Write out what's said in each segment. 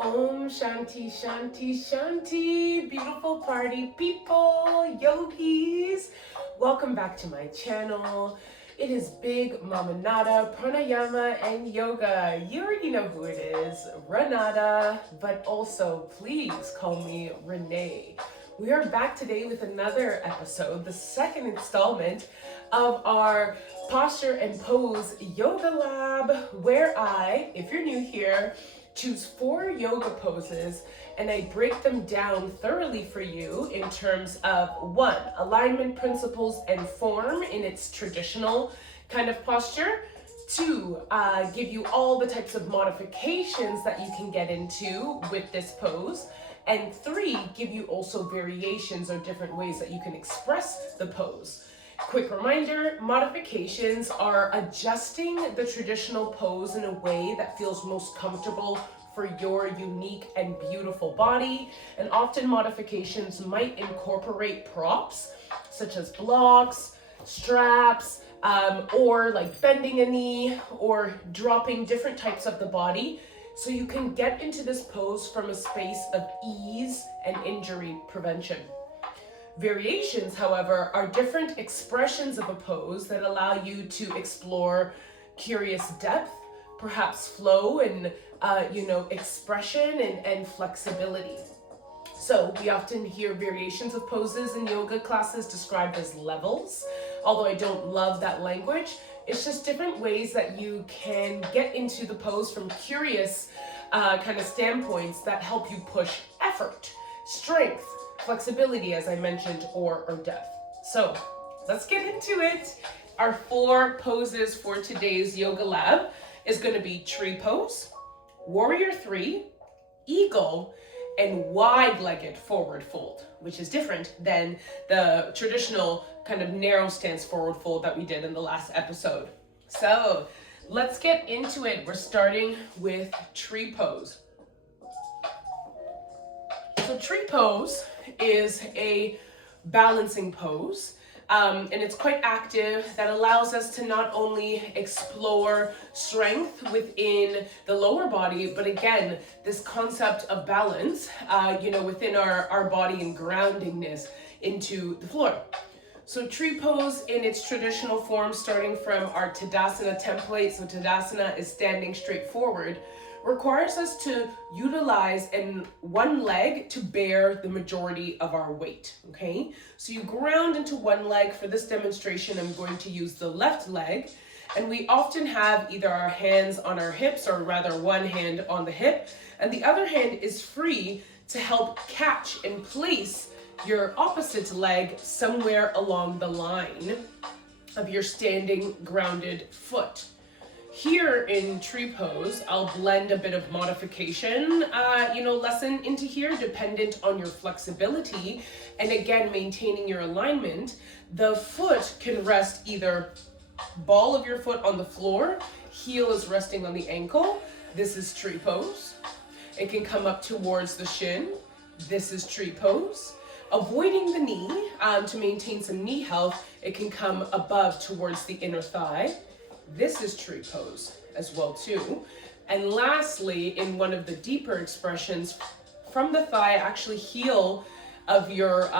Om Shanti Shanti Shanti, beautiful party people, yogis. Welcome back to my channel. It is Bigmamanata, pranayama, and yoga. You already know who it is, Renata, but also please call me Renee. We are back today with another episode, the second installment of our posture and pose yoga lab, where I, if you're new here, choose 4 yoga poses and I break them down thoroughly for you in terms of 1, alignment principles and form in its traditional kind of posture. 2, give you all the types of modifications that you can get into with this pose. And 3, give you also variations or different ways that you can express the pose. Quick reminder, modifications are adjusting the traditional pose in a way that feels most comfortable for your unique and beautiful body. And often modifications might incorporate props such as blocks, straps, or like bending a knee or dropping different types of the body, so you can get into this pose from a space of ease and injury prevention. Variations, however, are different expressions of a pose that allow you to explore curious depth, perhaps flow and expression and flexibility. So we often hear variations of poses in yoga classes described as levels. Although I don't love that language, it's just different ways that you can get into the pose from curious kind of standpoints that help you push effort, strength, flexibility, as I mentioned, or depth. So let's get into it. Our 4 poses for today's yoga lab is going to be tree pose, warrior 3, eagle, and wide-legged forward fold, which is different than the traditional kind of narrow stance forward fold that we did in the last episode. So let's get into it. We're starting with tree pose. So tree pose is a balancing pose. And it's quite active, that allows us to not only explore strength within the lower body, but again, this concept of balance, within our body and groundingness into the floor. So tree pose in its traditional form, starting from our Tadasana template, so Tadasana is standing straight forward, requires us to utilize one leg to bear the majority of our weight, okay? So you ground into one leg. For this demonstration, I'm going to use the left leg, and we often have either our hands on our hips, or rather one hand on the hip, and the other hand is free to help catch and place your opposite leg somewhere along the line of your standing grounded foot. Here in tree pose, I'll blend a bit of modification, lesson into here, dependent on your flexibility. And again, maintaining your alignment. The foot can rest either ball of your foot on the floor, heel is resting on the ankle. This is tree pose. It can come up towards the shin. This is tree pose. Avoiding the knee to maintain some knee health, it can come above towards the inner thigh. This is tree pose as well too. And lastly, in one of the deeper expressions, from the thigh, actually heel of your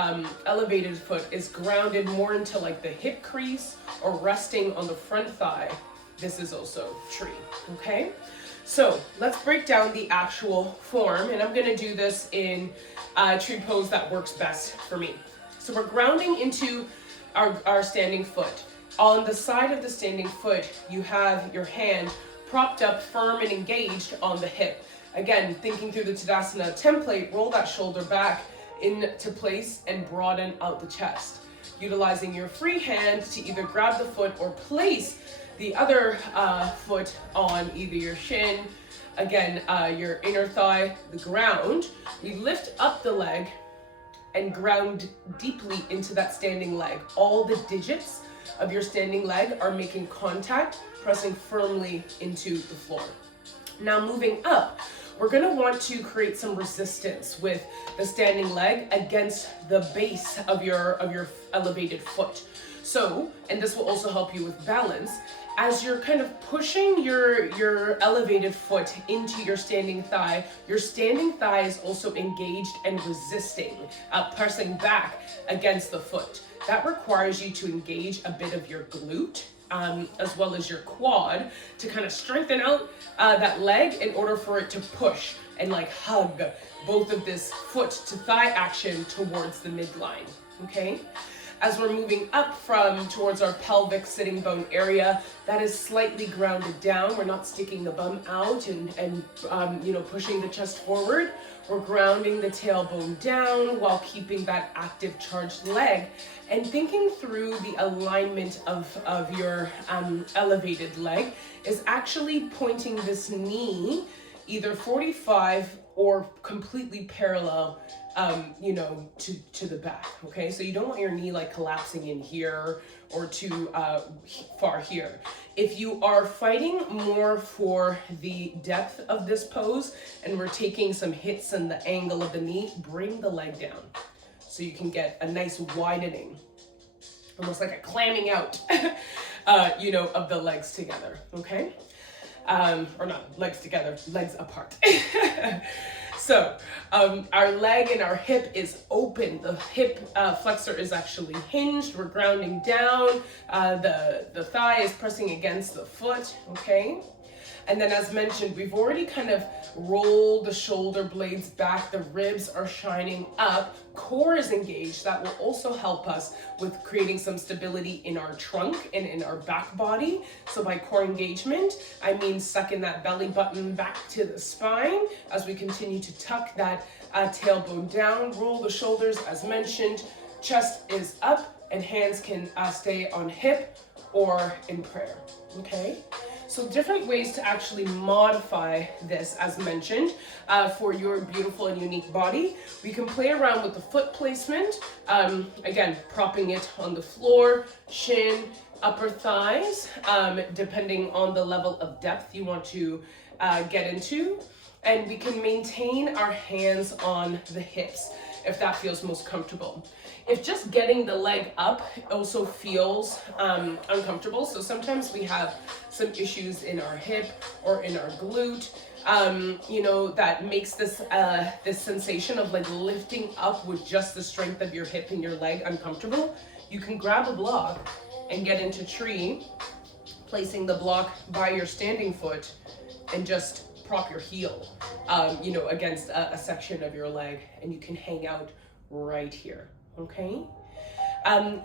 elevated foot is grounded more into like the hip crease or resting on the front thigh. This is also tree, okay? So let's break down the actual form, and I'm gonna do this in tree pose that works best for me. So we're grounding into our standing foot. On the side of the standing foot, you have your hand propped up firm and engaged on the hip. Again, thinking through the Tadasana template, roll that shoulder back into place and broaden out the chest. Utilizing your free hand to either grab the foot or place the other foot on either your shin, again, your inner thigh, the ground. We lift up the leg and ground deeply into that standing leg. All the digits of your standing leg are making contact, pressing firmly into the floor. Now moving up, we're gonna want to create some resistance with the standing leg against the base of your elevated foot. So, and this will also help you with balance, as you're kind of pushing your elevated foot into your standing thigh is also engaged and resisting, pressing back against the foot. That requires you to engage a bit of your glute, as well as your quad, to kind of strengthen out that leg in order for it to push and like hug both of this foot to thigh action towards the midline, okay? As we're moving up from towards our pelvic sitting bone area, that is slightly grounded down. We're not sticking the bum out and pushing the chest forward. We're grounding the tailbone down while keeping that active charged leg, and thinking through the alignment of your elevated leg is actually pointing this knee either 45 or completely parallel to the back, okay? So you don't want your knee like collapsing in here or too far here. If you are fighting more for the depth of this pose and we're taking some hits in the angle of the knee, bring the leg down so you can get a nice widening, almost like a clamming out, of the legs together, okay? Or not legs together, legs apart. So our leg and our hip is open. The hip flexor is actually hinged. We're grounding down. The thigh is pressing against the foot, okay? And then as mentioned, we've already kind of rolled the shoulder blades back. The ribs are shining up. Core is engaged. That will also help us with creating some stability in our trunk and in our back body. So by core engagement, I mean sucking that belly button back to the spine as we continue to tuck that tailbone down, roll the shoulders as mentioned. Chest is up and hands can stay on hip or in prayer, okay? So different ways to actually modify this, as mentioned, for your beautiful and unique body. We can play around with the foot placement. Again, propping it on the floor, shin, upper thighs, depending on the level of depth you want to get into. And we can maintain our hands on the hips if that feels most comfortable. If just getting the leg up also feels uncomfortable, so sometimes we have some issues in our hip or in our glute, that makes this this sensation of like lifting up with just the strength of your hip and your leg uncomfortable. You can grab a block and get into tree, placing the block by your standing foot and just prop your heel, against a section of your leg, and you can hang out right here. Okay.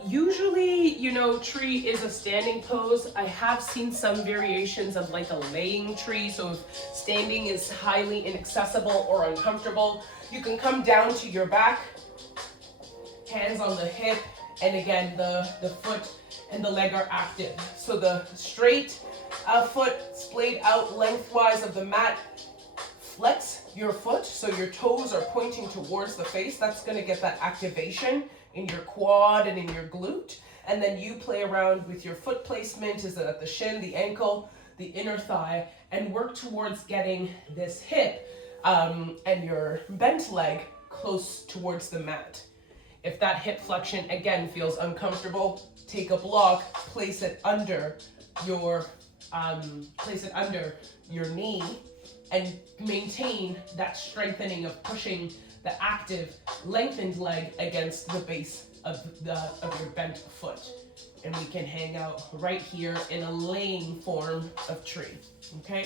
Usually, tree is a standing pose. I have seen some variations of like a laying tree. So if standing is highly inaccessible or uncomfortable, you can come down to your back, hands on the hip, and again, the foot and the leg are active. So the straight foot splayed out lengthwise of the mat. Flex your foot so your toes are pointing towards the face. That's going to get that activation in your quad and in your glute. And then you play around with your foot placement. Is it at the shin, the ankle, the inner thigh, and work towards getting this hip and your bent leg close towards the mat. If that hip flexion again feels uncomfortable, take a block, place it under your knee, and maintain that strengthening of pushing the active lengthened leg against the base of your bent foot. And we can hang out right here in a laying form of tree, okay?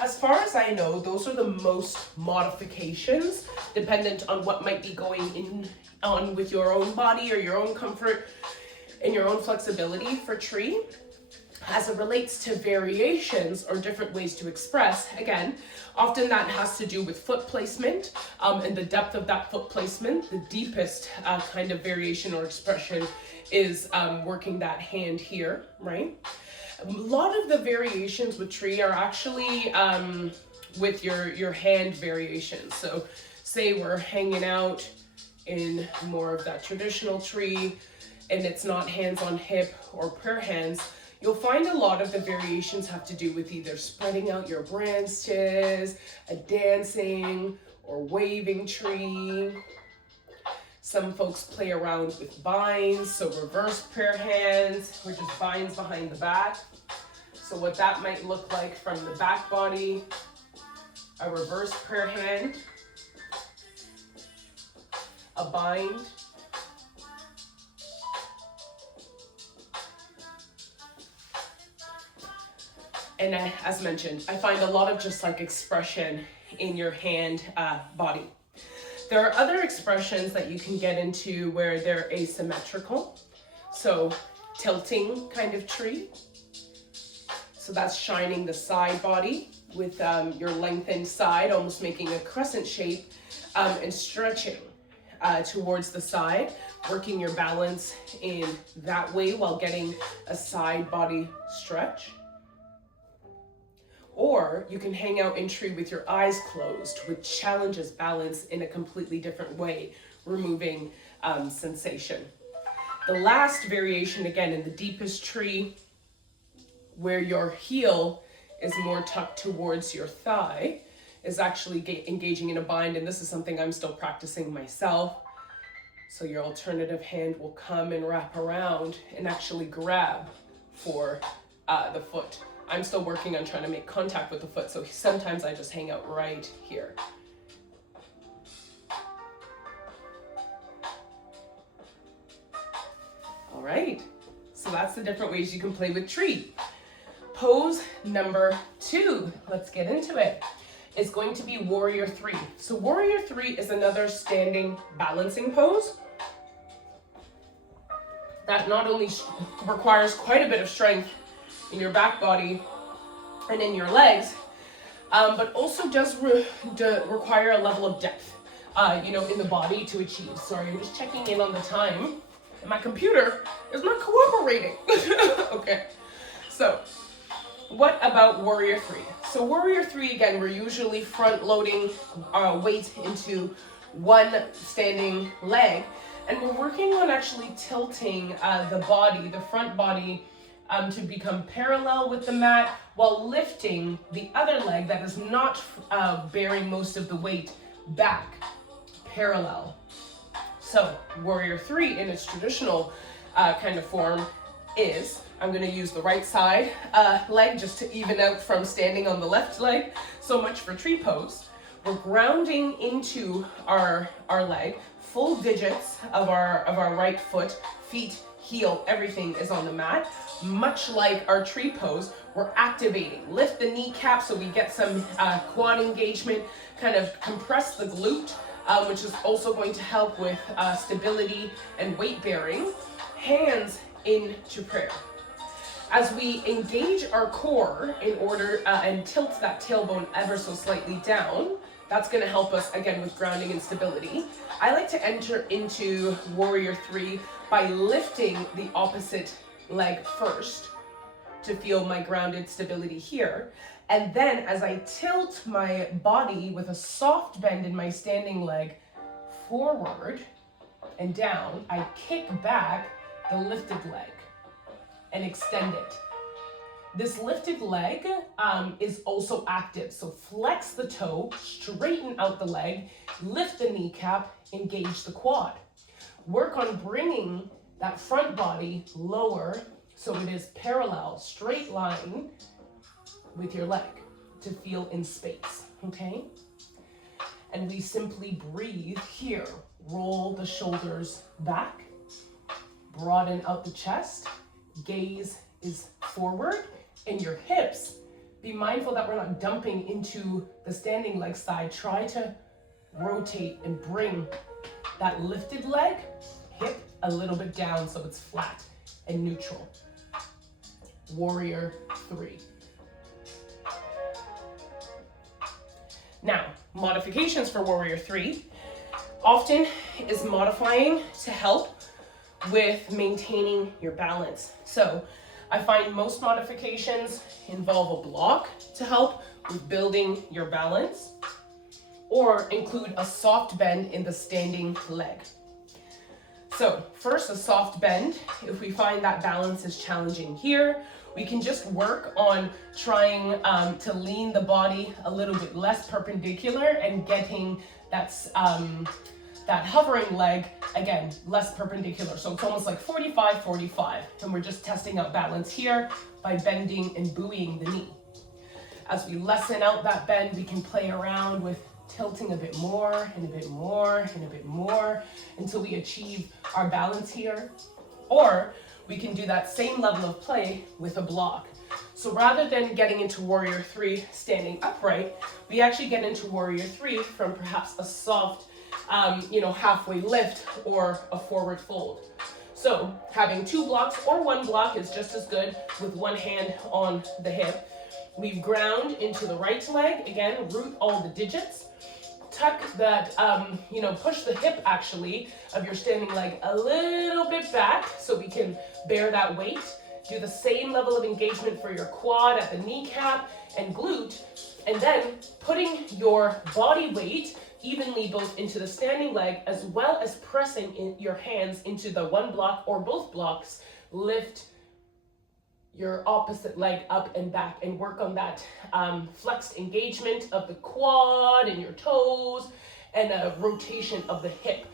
As far as I know, those are the most modifications dependent on what might be going on with your own body or your own comfort and your own flexibility for tree. As it relates to variations or different ways to express, again, often that has to do with foot placement and the depth of that foot placement. The deepest kind of variation or expression is working that hand here, right? A lot of the variations with tree are actually with your hand variations. So say we're hanging out in more of that traditional tree and it's not hands on hip or prayer hands, you'll find a lot of the variations have to do with either spreading out your branches, a dancing or waving tree. Some folks play around with binds, so reverse prayer hands, which is binds behind the back. So what that might look like from the back body, a reverse prayer hand, a bind, and as mentioned, I find a lot of just like expression in your hand body. There are other expressions that you can get into where they're asymmetrical. So tilting kind of tree. So that's shining the side body with your lengthened side, almost making a crescent shape, and stretching towards the side, working your balance in that way while getting a side body stretch. Or you can hang out in tree with your eyes closed, which challenges balance in a completely different way, removing sensation. The last variation, again, in the deepest tree, where your heel is more tucked towards your thigh, is actually engaging in a bind, and this is something I'm still practicing myself. So your alternative hand will come and wrap around and actually grab for the foot. I'm still working on trying to make contact with the foot, so sometimes I just hang out right here. All right, so that's the different ways you can play with tree. Pose number 2, let's get into it, is going to be warrior 3. So warrior 3 is another standing balancing pose that not only requires quite a bit of strength in your back body and in your legs, but also does require a level of depth, in the body to achieve. Sorry, I'm just checking in on the time, and my computer is not cooperating. Okay, so what about warrior 3? So warrior 3, again, we're usually front loading our weight into one standing leg, and we're working on actually tilting the body, the front body, to become parallel with the mat while lifting the other leg that is not bearing most of the weight back, parallel. So warrior 3 in its traditional kind of form is, I'm going to use the right side leg just to even out from standing on the left leg. So much for tree pose. We're grounding into our leg, full digits of our right foot, feet, heel, everything is on the mat. Much like our tree pose, we're activating. Lift the kneecap so we get some quad engagement, kind of compress the glute, which is also going to help with stability and weight bearing. Hands into prayer. As we engage our core in order and tilt that tailbone ever so slightly down, that's going to help us again with grounding and stability. I like to enter into warrior 3 by lifting the opposite leg first to feel my grounded stability here. And then as I tilt my body with a soft bend in my standing leg forward and down, I kick back the lifted leg and extend it. This lifted leg is also active. So flex the toe, straighten out the leg, lift the kneecap, engage the quad. Work on bringing that front body lower so it is parallel, straight line with your leg to feel in space, okay? And we simply breathe here. Roll the shoulders back, broaden out the chest, gaze is forward, and your hips, be mindful that we're not dumping into the standing leg side. Try to rotate and bring that lifted leg, hip a little bit down so it's flat and neutral. Warrior 3. Now, modifications for warrior 3 often is modifying to help with maintaining your balance. So I find most modifications involve a block to help with building your balance, or include a soft bend in the standing leg. So first, a soft bend. If we find that balance is challenging here, we can just work on trying to lean the body a little bit less perpendicular and getting that that hovering leg, again, less perpendicular. So it's almost like 45, 45. And we're just testing out balance here by bending and buoying the knee. As we lessen out that bend, we can play around with tilting a bit more and a bit more and a bit more until we achieve our balance here. Or we can do that same level of play with a block. So rather than getting into warrior three standing upright, we actually get into warrior three from perhaps a soft, halfway lift or a forward fold. So having two blocks or one block is just as good with one hand on the hip. We ground into the right leg, again, root all the digits. Tuck that, push the hip actually of your standing leg a little bit back so we can bear that weight. Do the same level of engagement for your quad at the kneecap and glute, and then putting your body weight evenly both into the standing leg as well as pressing in your hands into the one block or both blocks. Lift your opposite leg up and back and work on that flexed engagement of the quad and your toes and a rotation of the hip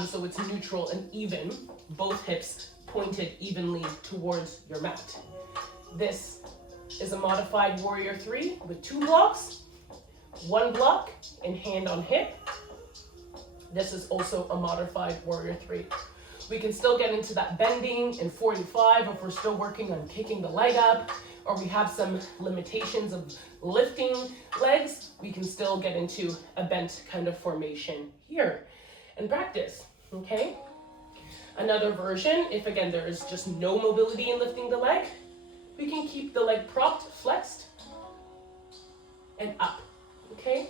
so it's neutral and even, both hips pointed evenly towards your mat. This is a modified warrior three with two blocks, one block and hand on hip. This is also a modified warrior three. We can still get into that bending in 45 if we're still working on kicking the leg up, or we have some limitations of lifting legs, we can still get into a bent kind of formation here and practice, okay? Another version, if again there is just no mobility in lifting the leg, we can keep the leg propped, flexed, and up, okay?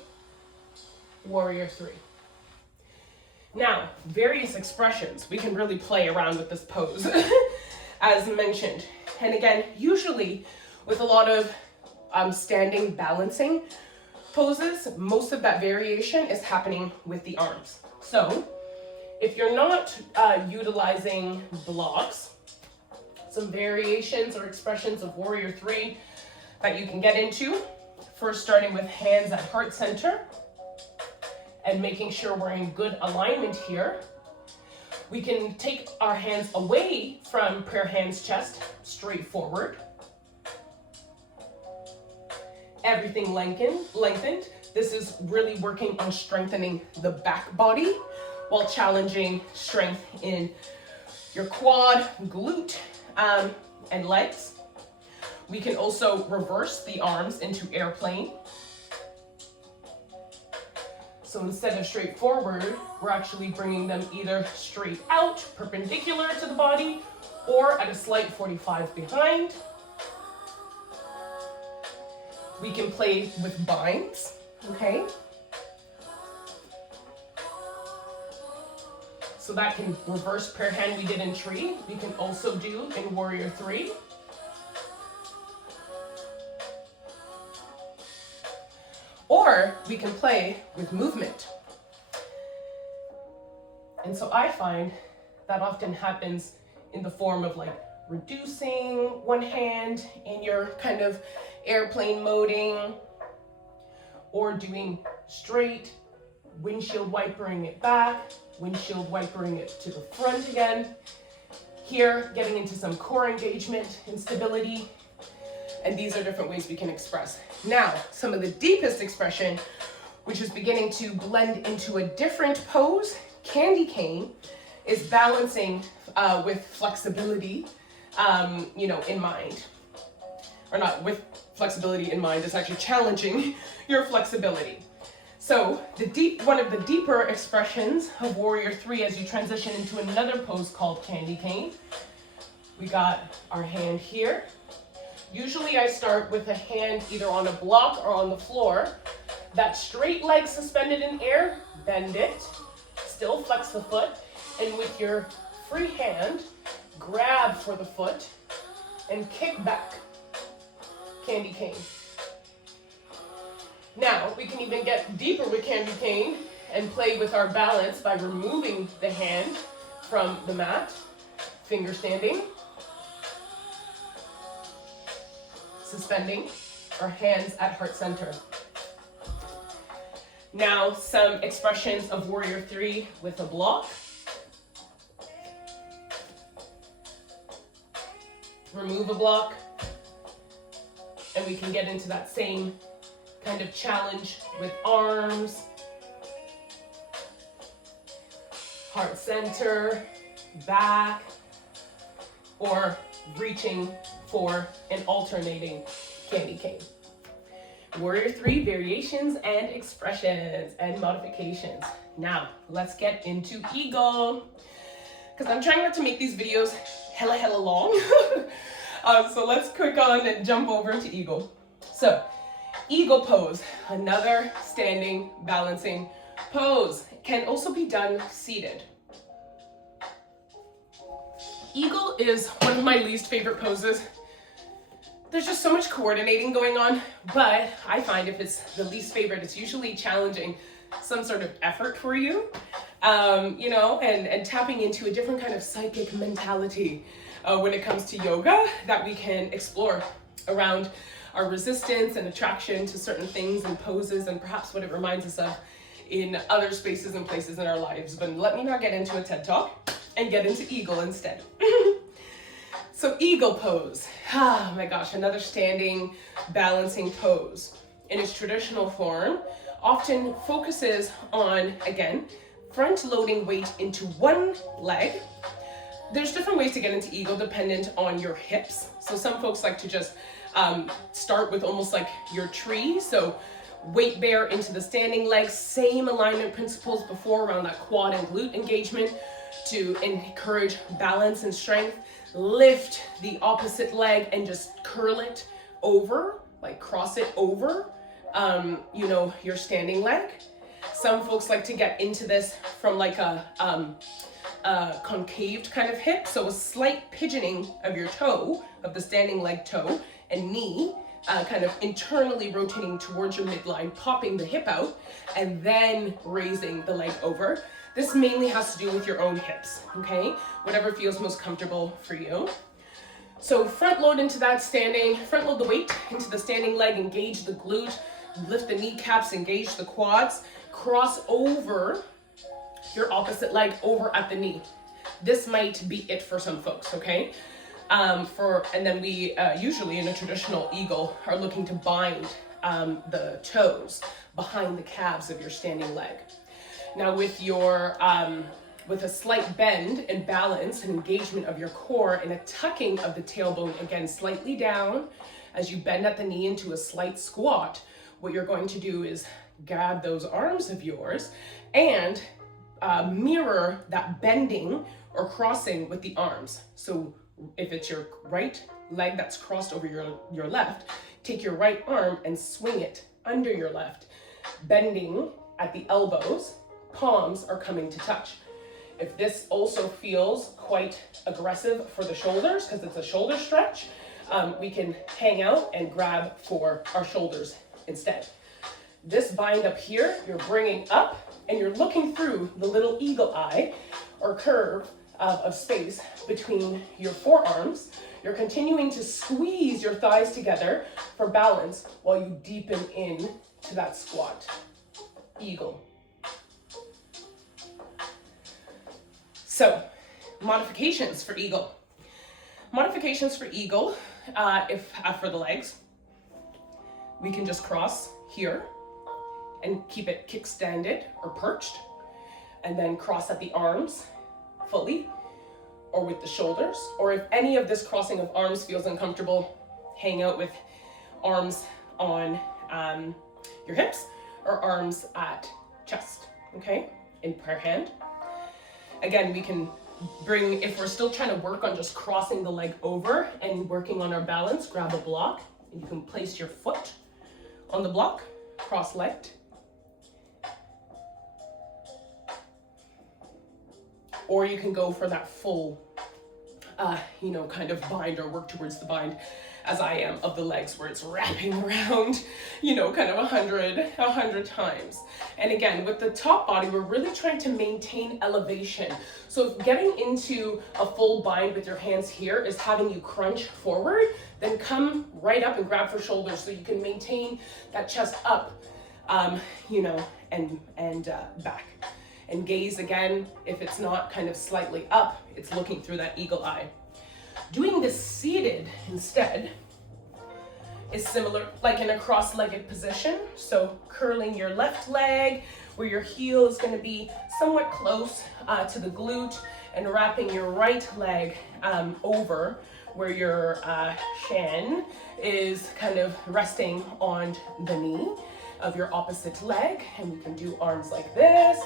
Warrior three. Now, various expressions. We can really play around with this pose, as mentioned. And again, usually with a lot of standing balancing poses, most of that variation is happening with the arms. So if you're not utilizing blocks, some variations or expressions of warrior three that you can get into, first starting with hands at heart center, and making sure we're in good alignment here. We can take our hands away from prayer hands chest, straight forward. Everything lengthened. This is really working on strengthening the back body while challenging strength in your quad, glute, and legs. We can also reverse the arms into airplane. So instead of straight forward, we're actually bringing them either straight out, perpendicular to the body, or at a slight 45 behind. We can play with binds, okay? So that can reverse prayer hand we did in tree. We can also do in warrior three. Or we can play with movement. And so I find that often happens in the form of like reducing one hand in your kind of airplane moding, or doing straight, windshield wipering it back, windshield wipering it to the front again. Here, getting into some core engagement and stability. And these are different ways we can express. Now, some of the deepest expression, which is beginning to blend into a different pose, candy cane, is balancing with flexibility, in mind. Or not with flexibility in mind, it's actually challenging your flexibility. So one of the deeper expressions of warrior three as you transition into another pose called candy cane. We got our hand here. Usually I start with a hand either on a block or on the floor. That straight leg suspended in air, bend it, still flex the foot, and with your free hand, grab for the foot and kick back, candy cane. Now, we can even get deeper with candy cane and play with our balance by removing the hand from the mat, finger standing, suspending our hands at heart center. Now some expressions of warrior three with a block. Remove a block, and we can get into that same kind of challenge with arms, heart center, back, or reaching for an alternating candy cane. Warrior three variations and expressions and modifications. Now, let's get into eagle. Because I'm trying not to make these videos hella long. So let's click on and jump over to eagle. So, eagle pose, another standing balancing pose. Can also be done seated. Eagle is one of my least favorite poses. There's just so much coordinating going on, but I find if it's the least favorite, it's usually challenging some sort of effort for you, you know, and tapping into a different kind of psychic mentality when it comes to yoga that we can explore around our resistance and attraction to certain things and poses and perhaps what it reminds us of in other spaces and places in our lives. But let me not get into a TED Talk and get into eagle instead. So eagle pose, oh my gosh, another standing balancing pose in its traditional form often focuses on, again, front loading weight into one leg. There's different ways to get into eagle dependent on your hips. So some folks like to just start with almost like your tree. So weight bear into the standing leg, same alignment principles before around that quad and glute engagement to encourage balance and strength. Lift the opposite leg and just curl it over, like cross it over, you know, your standing leg. Some folks like to get into this from like a concaved kind of hip, so a slight pigeoning of your toe, of the standing leg toe and knee, kind of internally rotating towards your midline, popping the hip out, and then raising the leg over. This mainly has to do with your own hips, okay? Whatever feels most comfortable for you. So front load into that standing, front load the weight into the standing leg, engage the glute, lift the kneecaps, engage the quads, cross over your opposite leg over at the knee. This might be it for some folks, okay? And then we usually in a traditional eagle are looking to bind the toes behind the calves of your standing leg. Now with your, with a slight bend and balance and engagement of your core and a tucking of the tailbone, again, slightly down as you bend at the knee into a slight squat, what you're going to do is grab those arms of yours and mirror that bending or crossing with the arms. So if it's your right leg that's crossed over your left, take your right arm and swing it under your left, bending at the elbows. Palms are coming to touch. If this also feels quite aggressive for the shoulders, because it's a shoulder stretch, we can hang out and grab for our shoulders instead. This bind up here, you're bringing up and you're looking through the little eagle eye or curve of space between your forearms. You're continuing to squeeze your thighs together for balance while you deepen in to that squat. Eagle. So, modifications for eagle. Modifications for eagle, for the legs, we can just cross here and keep it kickstanded or perched, and then cross at the arms fully, or with the shoulders, or if any of this crossing of arms feels uncomfortable, hang out with arms on your hips or arms at chest, okay, in per hand. Again, we can bring, if we're still trying to work on just crossing the leg over and working on our balance, grab a block, and you can place your foot on the block, cross-legged. Or you can go for that full, kind of bind or work towards the bind, as I am, of the legs, where it's wrapping around, kind of 100 times. And again, with the top body, we're really trying to maintain elevation. So if getting into a full bind with your hands here is having you crunch forward, then come right up and grab for shoulders so you can maintain that chest up you know, and back. And gaze again, if it's not kind of slightly up, it's looking through that eagle eye. Doing this seated instead is similar, like in a cross-legged position. So curling your left leg, where your heel is going to be somewhat close to the glute, and wrapping your right leg over where your shin is kind of resting on the knee of your opposite leg. And we can do arms like this,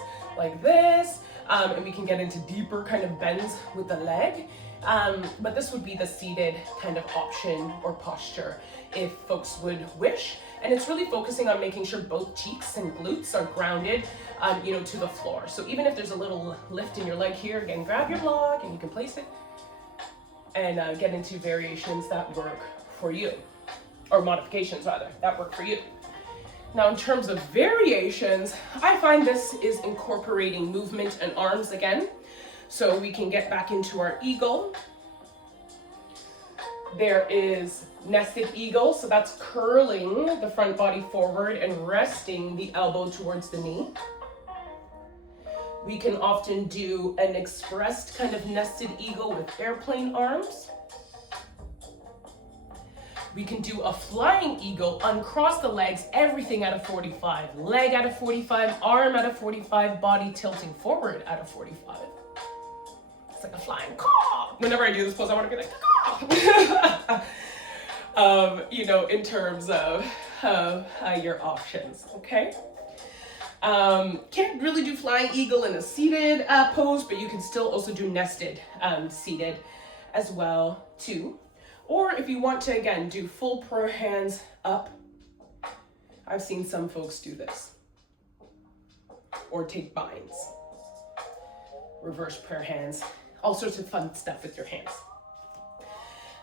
and we can get into deeper kind of bends with the leg. But this would be the seated kind of option or posture if folks would wish. And it's really focusing on making sure both cheeks and glutes are grounded, you know, to the floor. So even if there's a little lift in your leg here, again, grab your block and you can place it and get into variations that work for you, or modifications rather, that work for you. Now, in terms of variations, I find this is incorporating movement and arms again. So we can get back into our eagle. There is nested eagle, so that's curling the front body forward and resting the elbow towards the knee. We can often do an expressed kind of nested eagle with airplane arms. We can do a flying eagle, uncross the legs, everything at a 45. Leg at a 45, arm at a 45, body tilting forward at a 45. It's like a flying caw. Whenever I do this pose, I want to be like, caw. You know, in terms of your options, okay? Can't really do flying eagle in a seated pose, but you can still also do nested seated as well too. Or if you want to, again, do full prayer hands up. I've seen some folks do this. Or take binds. Reverse prayer hands. All sorts of fun stuff with your hands.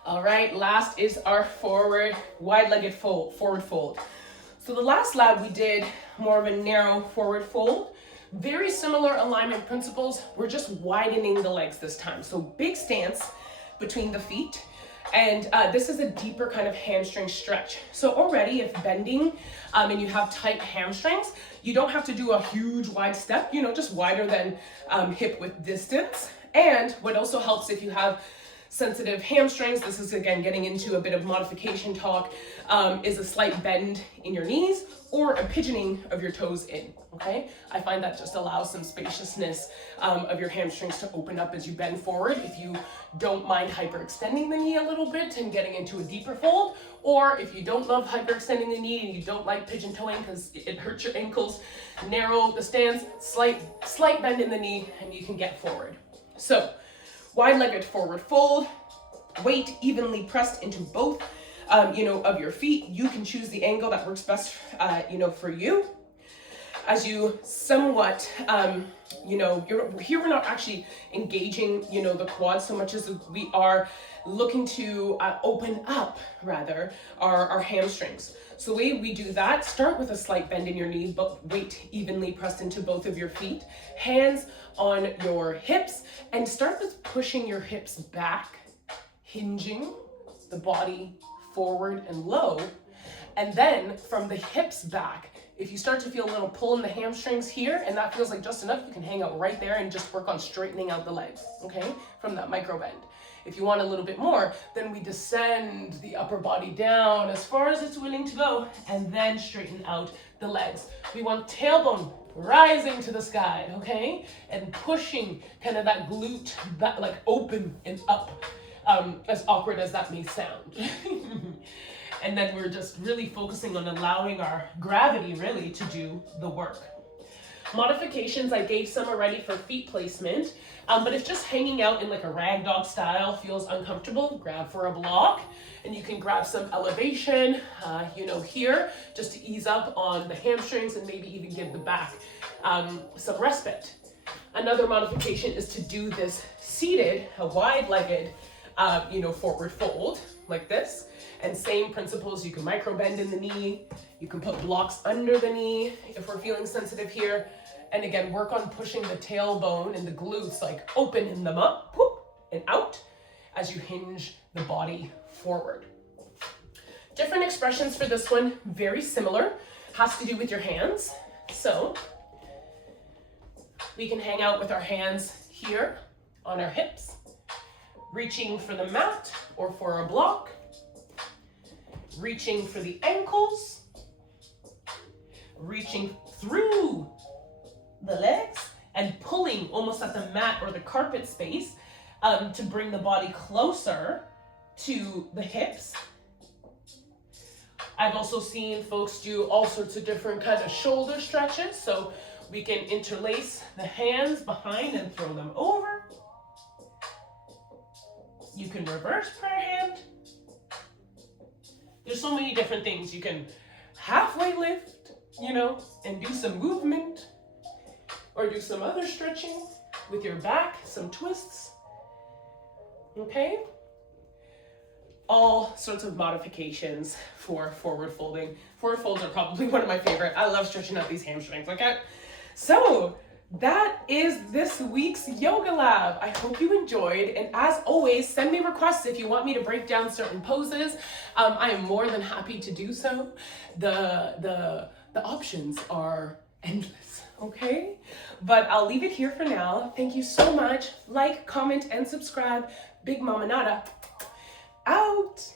All right, last is our forward, wide-legged fold, forward fold. So the last lab we did more of a narrow forward fold. Very similar alignment principles. We're just widening the legs this time. So big stance between the feet. And this is a deeper kind of hamstring stretch. So already if bending and you have tight hamstrings, you don't have to do a huge wide step, you know, just wider than hip width distance. And what also helps if you have sensitive hamstrings, this is again getting into a bit of modification talk, is a slight bend in your knees or a pigeoning of your toes in, okay? I find that just allows some spaciousness of your hamstrings to open up as you bend forward if you don't mind hyperextending the knee a little bit and getting into a deeper fold, or if you don't love hyperextending the knee and you don't like pigeon toeing because it hurts your ankles, narrow the stance, slight bend in the knee, and you can get forward. So, wide-legged forward fold, weight evenly pressed into both, you know, of your feet. You can choose the angle that works best, you know, for you. As you somewhat, you know, here we're not actually engaging, you know, the quads so much as we are looking to open up, rather, our hamstrings. So the way we do that, start with a slight bend in your knee, but weight evenly pressed into both of your feet. Hands on your hips, and start with pushing your hips back, hinging the body forward and low. And then from the hips back, if you start to feel a little pull in the hamstrings here, and that feels like just enough, you can hang out right there and just work on straightening out the legs, okay? From that micro bend. If you want a little bit more, then we descend the upper body down as far as it's willing to go, and then straighten out the legs. We want tailbone rising to the sky, okay? And pushing kind of that glute back, like open and up, as awkward as that may sound. And then we're just really focusing on allowing our gravity really to do the work. Modifications, I gave some already for feet placement, but if just hanging out in like a rag dog style feels uncomfortable, grab for a block, and you can grab some elevation, you know, here, just to ease up on the hamstrings and maybe even give the back some respite. Another modification is to do this seated, a wide-legged, you know, forward fold like this. And same principles, you can micro bend in the knee, you can put blocks under the knee if we're feeling sensitive here. And again, work on pushing the tailbone and the glutes, like opening them up, whoop, and out as you hinge the body forward. Different expressions for this one, very similar. has to do with your hands. So we can hang out with our hands here on our hips, reaching for the mat or for a block, reaching for the ankles, reaching through the legs and pulling almost at the mat or the carpet space to bring the body closer to the hips. I've also seen folks do all sorts of different kind of shoulder stretches. So we can interlace the hands behind and throw them over. You can reverse prayer hand. There's so many different things. You can halfway lift, you know, and do some movement, or do some other stretching with your back, some twists. Okay? All sorts of modifications for forward folding. Forward folds are probably one of my favorite. I love stretching out these hamstrings, okay? So that is this week's yoga lab. I hope you enjoyed, and as always, send me requests if you want me to break down certain poses. I am more than happy to do so. The options are endless, okay? But I'll leave it here for now. Thank you so much. Like, comment, and subscribe. Bigmamanata out.